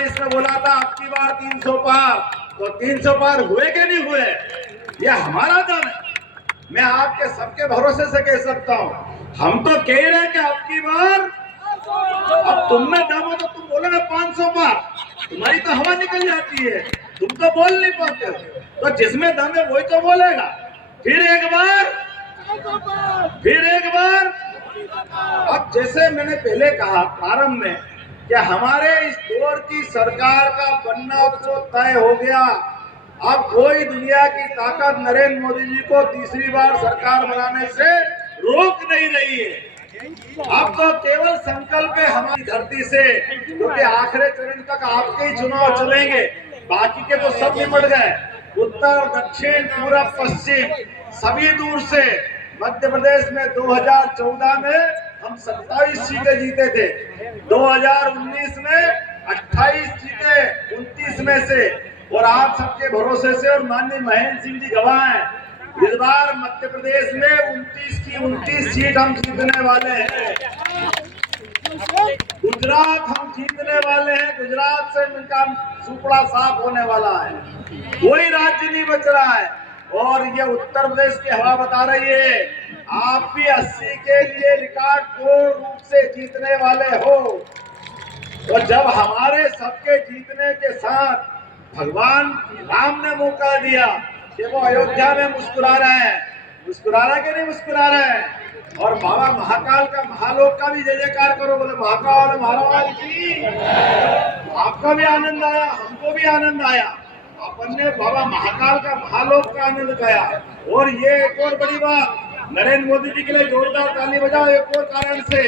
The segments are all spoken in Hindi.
इसने बोला था आपकी बार 300 पार, तो 300 पार हुए कि नहीं हुए, ये हमारा दम है। मैं आपके सबके भरोसे से कह सकता हूँ, हम तो कह रहे हैं कि आपकी बार, अब तुम में दम हो तो तुम बोलो ना 500 पार, तुम्हारी तो हवा निकल जाती है, तुम तो बोल नहीं पाते हो। तो जिसमें दम है वही तो बोलेगा। फिर एक बार, फिर एक बार। अब जैसे मैंने पहले कहा प्रारंभ में कि हमारे इस दौर की सरकार का बनना तो तय हो गया। अब कोई दुनिया की ताकत नरेंद्र मोदी जी को तीसरी बार सरकार बनाने से रोक नहीं रही है। अब तो केवल संकल्प है हमारी धरती से, क्योंकि आखिरी चरण तक आपके ही चुनाव चलेंगे, बाकी के तो सब निपट गए। उत्तर दक्षिण पूरब पश्चिम सभी दूर से। मध्य प्रदेश में 2014 में हम 27 सीटें जीते थे, 2019 में 28 जीते 29 में से, और आप सबके भरोसे से और माननीय महेंद्र सिंह जी गवाह हैं, इस बार मध्य प्रदेश में 29 की 29 सीट हम जीतने वाले हैं। गुजरात हम जीतने वाले हैं, गुजरात से उनका सुपड़ा साफ होने वाला है, कोई राज्य नहीं बच रहा है। और ये उत्तर प्रदेश की हवा बता रही है, आप भी 80 के लिए रिकॉर्ड तोड़ रूप से जीतने वाले हो। और जब हमारे सबके जीतने के साथ भगवान राम ने मौका दिया कि वो अयोध्या में मुस्कुरा रहे हैं, मुस्कुरा रहे कि नहीं मुस्कुरा रहे हैं, और बाबा महाकाल का महालोक का भी जय जयकार करो, बोले महाकाल महाराज की। आपका भी आनंद आया, हमको भी आनंद आया, अपन ने बाबा महाकाल का महालोक का आनंद गाया। और ये एक और बड़ी बात, नरेंद्र मोदी जी के लिए जोरदार ताली बजाओ। एक और कारण से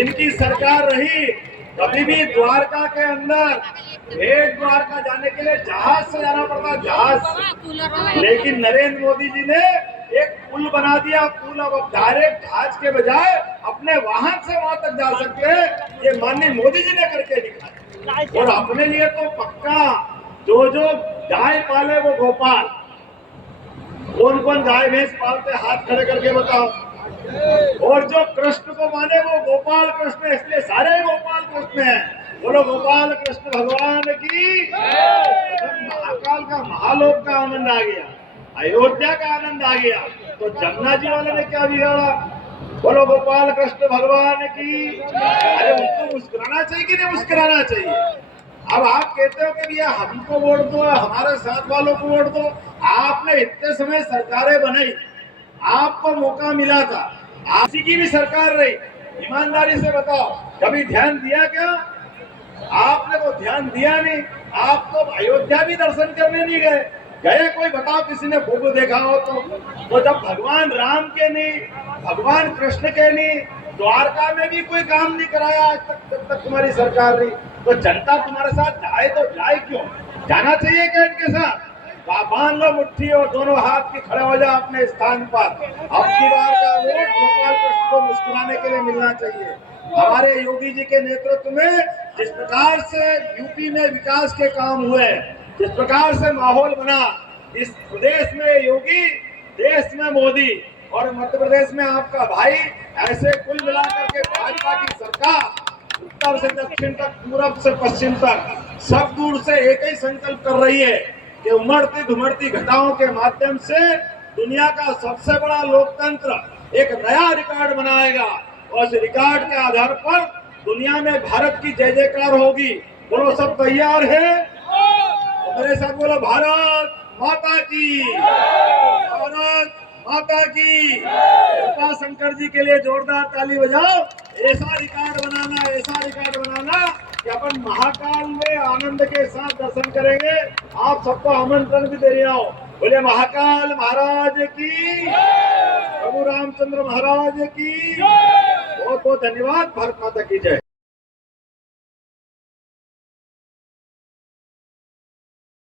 इनकी सरकार रही, कभी भी द्वारका के अंदर भेंट द्वारका जाने के लिए जहाज से जाना पड़ता, जहाज, लेकिन नरेंद्र मोदी जी ने एक पुल बना दिया। पुल अब डायरेक्ट जहाज के बजाय अपने वाहन से वहां तक जा सकते हैं, ये माननीय मोदी जी ने करके दिखाया। और अपने लिए तो पक्का, जो जो गाय पाले वो गोपाल। कौन कौन गाय भैंस पालते, हाथ खड़े करके बताओ। और जो कृष्ण को माने वो गोपाल कृष्ण, इसलिए सारे गोपाल कृष्ण हैं। बोलो गोपाल कृष्ण भगवान की। महाकाल का महालोक का आनंद आ गया, अयोध्या का आनंद आ गया, तो जमुना जी वाले ने क्या बिगाड़ा। बोलो गोपाल कृष्ण भगवान की। अरे उनको मुस्कुराना चाहिए कि नहीं मुस्कुराना चाहिए। अब आप कहते हो कि भैया हमको वोट दो, हमारे साथ वालों को वोट दो। आपने इतने समय सरकारें बनाई, आपको मौका मिला था, आपसी की भी सरकार रही, ईमानदारी से बताओ कभी ध्यान दिया क्या? आपने तो ध्यान दिया नहीं। आप तो अयोध्या भी दर्शन करने नहीं गए, गए कोई बताओ किसी ने फोटो देखा हो तो जब भगवान राम के नहीं, भगवान कृष्ण के नहीं, द्वारका में भी कोई काम नहीं कराया आज तक, जब तक तुम्हारी सरकार रही। तो जनता तुम्हारे साथ जाए तो जाए क्यों? जाना चाहिए क्या इनके साथ? बांध लो मुट्ठी और दोनों हाथ की खड़े हो जाओ अपने स्थान पर। अब की बार का वोट गोपाल कृष्ण को मुस्कुराने के लिए मिलना चाहिए। हमारे योगी जी के नेतृत्व में जिस प्रकार से यूपी में विकास के काम हुए, जिस प्रकार से माहौल बना, इस प्रदेश में योगी, देश में मोदी, और मध्य प्रदेश में आपका भाई, ऐसे कुल मिलाकर के भाजपा की सरकार उत्तर से दक्षिण तक, पूरब से पश्चिम तक, सब दूर से एक ही संकल्प कर रही है कि उमड़ती धुमड़ती घटाओं के माध्यम से दुनिया का सबसे बड़ा लोकतंत्र एक नया रिकॉर्ड बनाएगा, और इस रिकॉर्ड के आधार पर दुनिया में भारत की जय जयकार होगी। बोलो सब तैयार है? तो मेरे साथ बोलो भारत माता की, भारत माता की। कृपा शंकर जी के लिए जोरदार ताली बजाओ। ऐसा रिकॉर्ड बनाना, ऐसा रिकॉर्ड बनाना कि अपन महाकाल में आनंद के साथ दर्शन करेंगे। आप सबको आमंत्रण भी दे रहा हूं, बोले महाकाल महाराज की, प्रभु रामचंद्र महाराज की। बहुत बहुत धन्यवाद। भारत माता की जय।